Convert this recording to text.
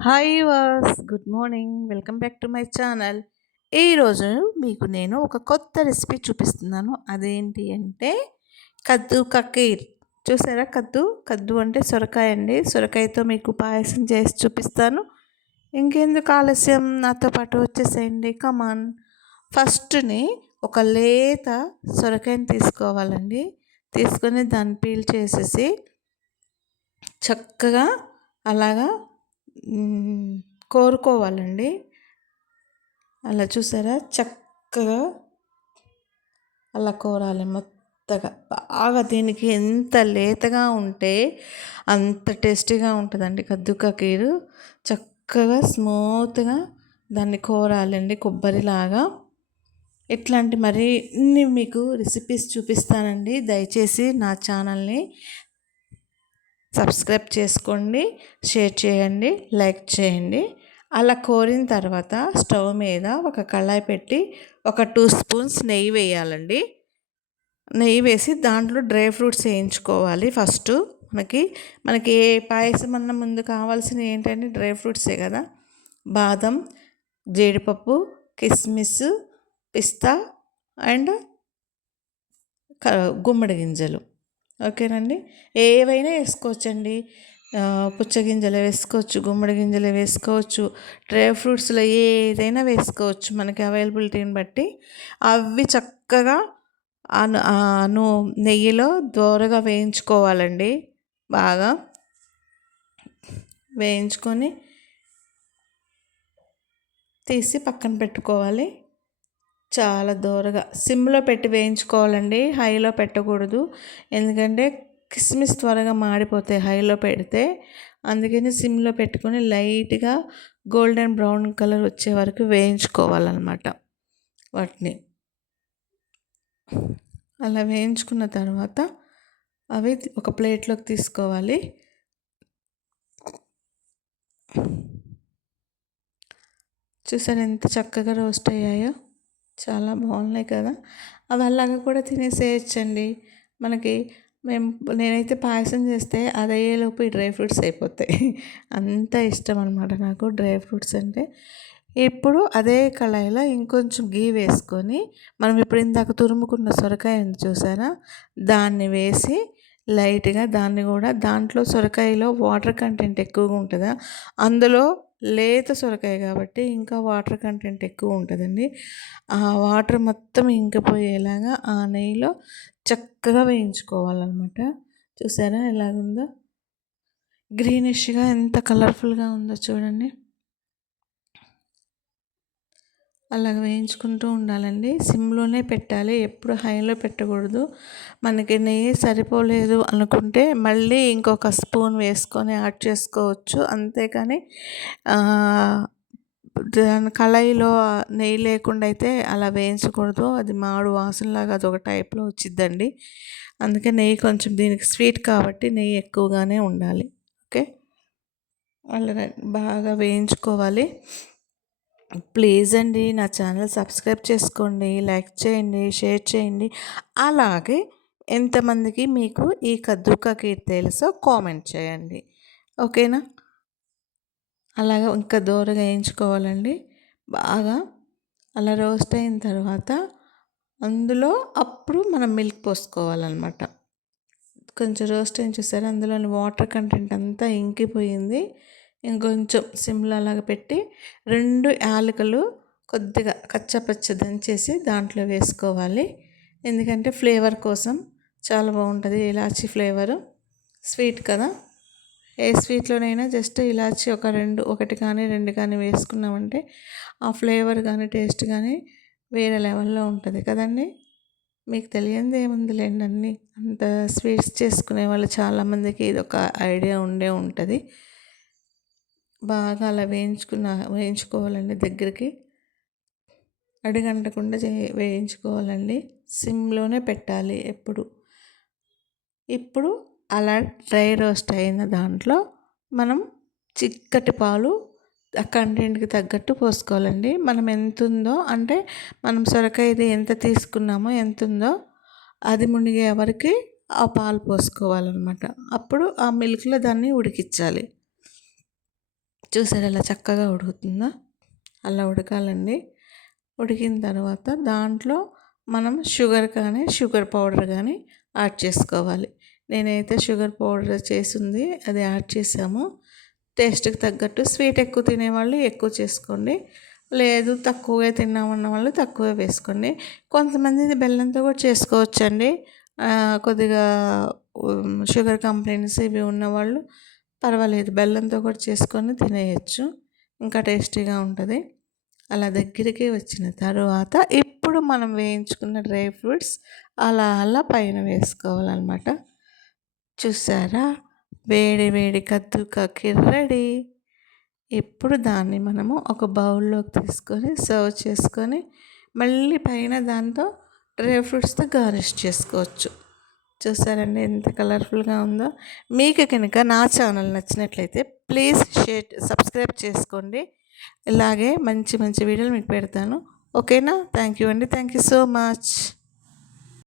Hi was good morning welcome back to my channel ఈరోజు మీకు నేను ఒక కొత్త రెసిపీ చూపిస్తున్నాను. అదేంటి అంటే కద్దు కకీర్. చూసారా కద్దు? కద్దు అంటే సొరకాయ అండి. సొరకాయతో మీకు పాయసం చేసి చూపిస్తాను. ఇంకెందుకు ఆలస్యం? నాతో పాటు వచ్చేసేయండి. కమాన్ ఫస్ట్ని ఒక లేత సొరకాయని తీసుకోవాలండి. తీసుకొని దాన్ని పీల్ చేసేసి చక్కగా అలాగా కోరుకోవాలండి. అలా చూసారా? చక్కగా అలా కోరాలి మొత్తగా. బాగా దీనికి ఎంత లేతగా ఉంటే అంత టేస్టీగా ఉంటుందండి కద్దుకా కీరు. చక్కగా స్మూత్గా దాన్ని కోరాలండి కొబ్బరిలాగా. ఇట్లాంటి మరిన్ని మీకు రెసిపీస్ చూపిస్తానండి. దయచేసి నా ఛానల్ని సబ్స్క్రైబ్ చేసుకోండి షేర్ చేయండి లైక్ చేయండి. అలా కోరిన తర్వాత స్టవ్ మీద ఒక కళాయి పెట్టి ఒక టూ స్పూన్స్ నెయ్యి వేయాలండి. నెయ్యి వేసి దాంట్లో డ్రై ఫ్రూట్స్ వేయించుకోవాలి ఫస్ట్. మనకి మనకి ఏ పాయసం అన్న ముందు కావాల్సిన ఏంటంటే డ్రై ఫ్రూట్సే కదా. బాదం జీడిపప్పు కిస్మిస్ పిస్తా అండ్ గుమ్మడి గింజలు. ఓకేనండి. ఏవైనా వేసుకోవచ్చండి. పుచ్చగింజలు వేసుకోవచ్చు గుమ్మడి గింజలు వేసుకోవచ్చు డ్రై ఫ్రూట్స్లో ఏదైనా వేసుకోవచ్చు మనకి అవైలబిలిటీని బట్టి. అవి చక్కగా అను నెయ్యిలో దోరగా వేయించుకోవాలండి. బాగా వేయించుకొని తీసి పక్కన పెట్టుకోవాలి. చాలా దూరగా. సిమ్లో పెట్టి వేయించుకోవాలండి. హైలో పెట్టకూడదు. ఎందుకంటే కిస్మిస్ త్వరగా మాడిపోతాయి హైలో పెడితే. అందుకని సిమ్లో పెట్టుకొని లైట్గా గోల్డెన్ బ్రౌన్ కలర్ వచ్చే వరకు వేయించుకోవాలన్నమాట వాటిని. అలా వేయించుకున్న తర్వాత అవి ఒక ప్లేట్లోకి తీసుకోవాలి. చూసారు ఎంత చక్కగా రోస్ట్ అయ్యాయో? చాలా బాగున్నాయి కదా. అవి అలాగా కూడా తినేసేయచ్చండి. మనకి మేము నేనైతే పాయసం చేస్తే అది అయ్యేలోపు ఈ డ్రై ఫ్రూట్స్ అయిపోతాయి. అంత ఇష్టం అనమాట నాకు డ్రై ఫ్రూట్స్ అంటే. ఇప్పుడు అదే కళాయిలో ఇంకొంచెం గీ వేసుకొని మనం ఇప్పుడు ఇందాక తురుముకున్న సొరకాయ ఉంది చూసారా? దాన్ని వేసి లైట్గా దాన్ని కూడా దాంట్లో సొరకాయలో వాటర్ కంటెంట్ ఎక్కువగా ఉంటుందా? అందులో లేత సొరకాయ కాబట్టి ఇంకా వాటర్ కంటెంట్ ఎక్కువ ఉంటుందండి. ఆ వాటర్ మొత్తం ఇంకిపోయేలాగా ఆ నెయ్యిలో చక్కగా వేయించుకోవాలన్నమాట. చూసారా ఎలాగుందో? గ్రీనిష్గా ఎంత కలర్ఫుల్గా ఉందో చూడండి. అలాగ వేయించుకుంటూ ఉండాలండి. సిమ్లోనే పెట్టాలి. ఎప్పుడు హైలో పెట్టకూడదు. మనకి నెయ్యి సరిపోలేదు అనుకుంటే మళ్ళీ ఇంకొక స్పూన్ వేసుకొని యాడ్ చేసుకోవచ్చు. అంతేకాని దాని కళాయిలో నెయ్యి లేకుండా అయితే అలా వేయించకూడదు. అది మాడు వాసనలాగా అది ఒక టైప్లో వచ్చిద్దండి. అందుకే నెయ్యి కొంచెం దీనికి స్వీట్ కాబట్టి నెయ్యి ఎక్కువగానే ఉండాలి. ఓకే? అలా బాగా వేయించుకోవాలి. ప్లీజ్ అండి నా ఛానల్ సబ్స్క్రైబ్ చేసుకోండి లైక్ చేయండి షేర్ చేయండి. అలాగే ఎంతమందికి మీకు ఈ కద్దుకా కీర్ తెలుసో కామెంట్ చేయండి. ఓకేనా? అలాగా ఇంకా దూరగా వేయించుకోవాలండి. బాగా అలా రోస్ట్ అయిన తర్వాత అందులో అప్పుడు మనం మిల్క్ పోసుకోవాలన్నమాట. కొంచెం రోస్ట్ అయిన చూసారా? అందులోని వాటర్ కంటెంట్ అంతా ఇంకిపోయింది. ఇంకొంచెం సిమ్లో అలాగ పెట్టి రెండు యాలకులు కొద్దిగా కచ్చపచ్చ దంచేసి దాంట్లో వేసుకోవాలి. ఎందుకంటే ఫ్లేవర్ కోసం చాలా బాగుంటుంది ఇలాచీ ఫ్లేవరు. స్వీట్ కదా? ఏ స్వీట్లోనైనా జస్ట్ ఇలాచి ఒక రెండు ఒకటి కానీ రెండు కానీ వేసుకున్నామంటే ఆ ఫ్లేవర్ కానీ టేస్ట్ కానీ వేరే లెవెల్లో ఉంటుంది కదండి? మీకు తెలియంది ఏముందిలేండి అన్నీ? అంత స్వీట్స్ చేసుకునే వాళ్ళు చాలామందికి ఇది ఒక ఐడియా ఉండే ఉంటుంది. బాగా అలా వేయించుకున్న వేయించుకోవాలండి దగ్గరికి. అడిగంటకుండా చే వేయించుకోవాలండి. సిమ్లోనే పెట్టాలి ఎప్పుడు. ఇప్పుడు అలా డ్రై రోస్ట్ అయిన దాంట్లో మనం చిక్కటి పాలు ఆ కంటెంట్కి తగ్గట్టు పోసుకోవాలండి. మనం ఎంత ఉందో అంటే మనం సొరకాయది ఎంత తీసుకున్నామో ఎంత ఉందో అది మునిగే వరకు ఆ పాలు పోసుకోవాలన్నమాట. అప్పుడు ఆ మిల్క్లో దాన్ని ఉడికించాలి. చూసారు ఎలా చక్కగా ఉడుకుతుందో? అలా ఉడకాలండి. ఉడికిన తర్వాత దాంట్లో మనం షుగర్ కానీ షుగర్ పౌడర్ కానీ యాడ్ చేసుకోవాలి. నేనైతే షుగర్ పౌడర్ చేసింది అది యాడ్ చేసాము టేస్ట్కి తగ్గట్టు స్వీట్ ఎక్కువ తినేవాళ్ళు ఎక్కువ చేసుకోండి. లేదు తక్కువగా తిన్నామన్న వాళ్ళు తక్కువే వేసుకోండి. కొంతమంది బెల్లంతో కూడా చేసుకోవచ్చండి. కొద్దిగా షుగర్ కంప్లైంట్స్ ఇవి ఉన్నవాళ్ళు పర్వాలేదు బెల్లంతో కూడా చేసుకొని తినేయచ్చు. ఇంకా టేస్టీగా ఉంటుంది. అలా దగ్గరికి వచ్చిన తర్వాత ఇప్పుడు మనం వేయించుకున్న డ్రై ఫ్రూట్స్ అలా అలా పైన వేసుకోవాలన్నమాట. చూసారా? వేడి వేడి కద్దుకాకి రెడీ ఇప్పుడు దాన్ని మనము ఒక బౌల్లోకి తీసుకొని సర్వ్ చేసుకొని మళ్ళీ పైన దాంతో డ్రై ఫ్రూట్స్తో గార్నిష్ చేసుకోవచ్చు. చూసారండి ఎంత కలర్ఫుల్గా ఉందో. మీకు కనుక నా ఛానల్ నచ్చినట్లయితే ప్లీజ్ షేర్ సబ్స్క్రైబ్ చేసుకోండి. ఇలాగే మంచి మంచి వీడియోలు మీకు పెడతాను. ఓకేనా? థ్యాంక్ యూ అండి. Thank you so much.